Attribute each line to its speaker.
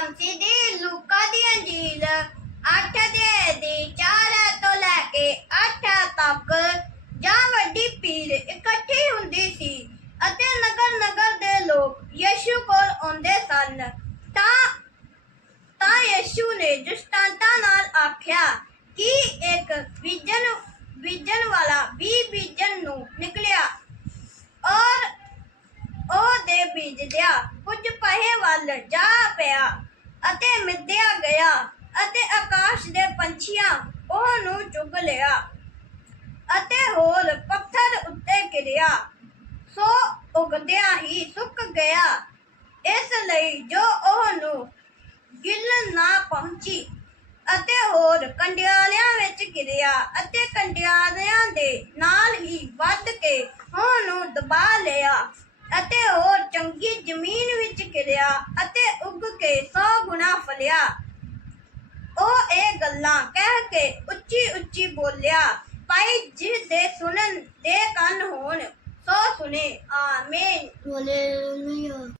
Speaker 1: ਸ਼ਮਸੀ ਦੀ ਲੂਕਾ ਦੀ ਅੰਜੀਲ ਅੱਠ ਦੇ ਦੀ ਚਾਰ ਤੋਂ ਲੈ ਕੇ ਅੱਠ ਤੱਕ। ਜਾਂ ਵੱਡੀ ਭੀੜ ਇਕੱਠੀ ਹੁੰਦੀ ਸੀ ਅਤੇ ਨਗਰ ਨਗਰ ਦੇ ਲੋਕ ਯਿਸੂ ਕੋਲ ਆਉਂਦੇ ਸਨ। ਤਾਂ ਤਾਂ ਯਿਸੂ ਨੇ ਦ੍ਰਿਸ਼ਟਾਂਤਾਂ ਨਾਲ ਆਖਿਆ, ਕਿ ਇੱਕ ਬੀਜਣ ਬੀਜਣ ਵਾਲਾ ਵੀ ਬੀਜਣ ਨੂੰ ਨਿਕਲਿਆ? ਔਰ ਉਹ ਦੇ ਬੀਜਦਿਆ ਕੁਝ ਪਹੇ ਵੱਲ ਜਾ ਅਤੇ ਮਿੱਧਿਆ ਗਿਆ ਅਤੇ ਆਕਾਸ਼ ਦੇ ਪੰਛੀਆਂ ਉਹ ਨੂੰ ਚੁਗ ਲਿਆ ਅਤੇ ਹੋਰ ਪੱਥਰ ਉੱਤੇ ਗਿਰਿਆ। ਸੋ ਉਗਦਿਆਂ ਹੀ ਸੁੱਕ ਗਿਆ। ਇਸ ਲਈ ਜੋ ਉਹ ਨੂੰ ਗਿੱਲ ਨਾ ਪਹੁੰਚੀ ਅਤੇ ਹੋਰ ਕੰਡਿਆਲਿਆਂ ਵਿੱਚ ਗਿਰਿਆ ਅਤੇ ਕੰਡਿਆਲਿਆਂ ਦੇ ਨਾਲ ਹੀ ਵੱਧ ਕੇ ਉਹਨੂੰ ਦਬਾ ਲਿਆ ਅਤੇ ਹੋਰ ਚੰਗੀ ਜ਼ਮੀਨ ਵਿੱਚ ਗਿਰਿਆ ਅਤੇ ਉੱਗ ਕੇ ਸੌ ਗੁਣਾ ਫਲਿਆ ਉਹ ਇਹ ਗੱਲਾਂ ਕਹਿ ਕੇ ਉੱਚੀ ਉੱਚੀ ਬੋਲਿਆ ਭਾਈ ਜਿਸ ਦੇ ਸੁਣਨ ਦੇ ਕੰਨ ਹੋਣ ਸੋ ਸੁਨੇ ਆਮੀਨ
Speaker 2: Hallelujah.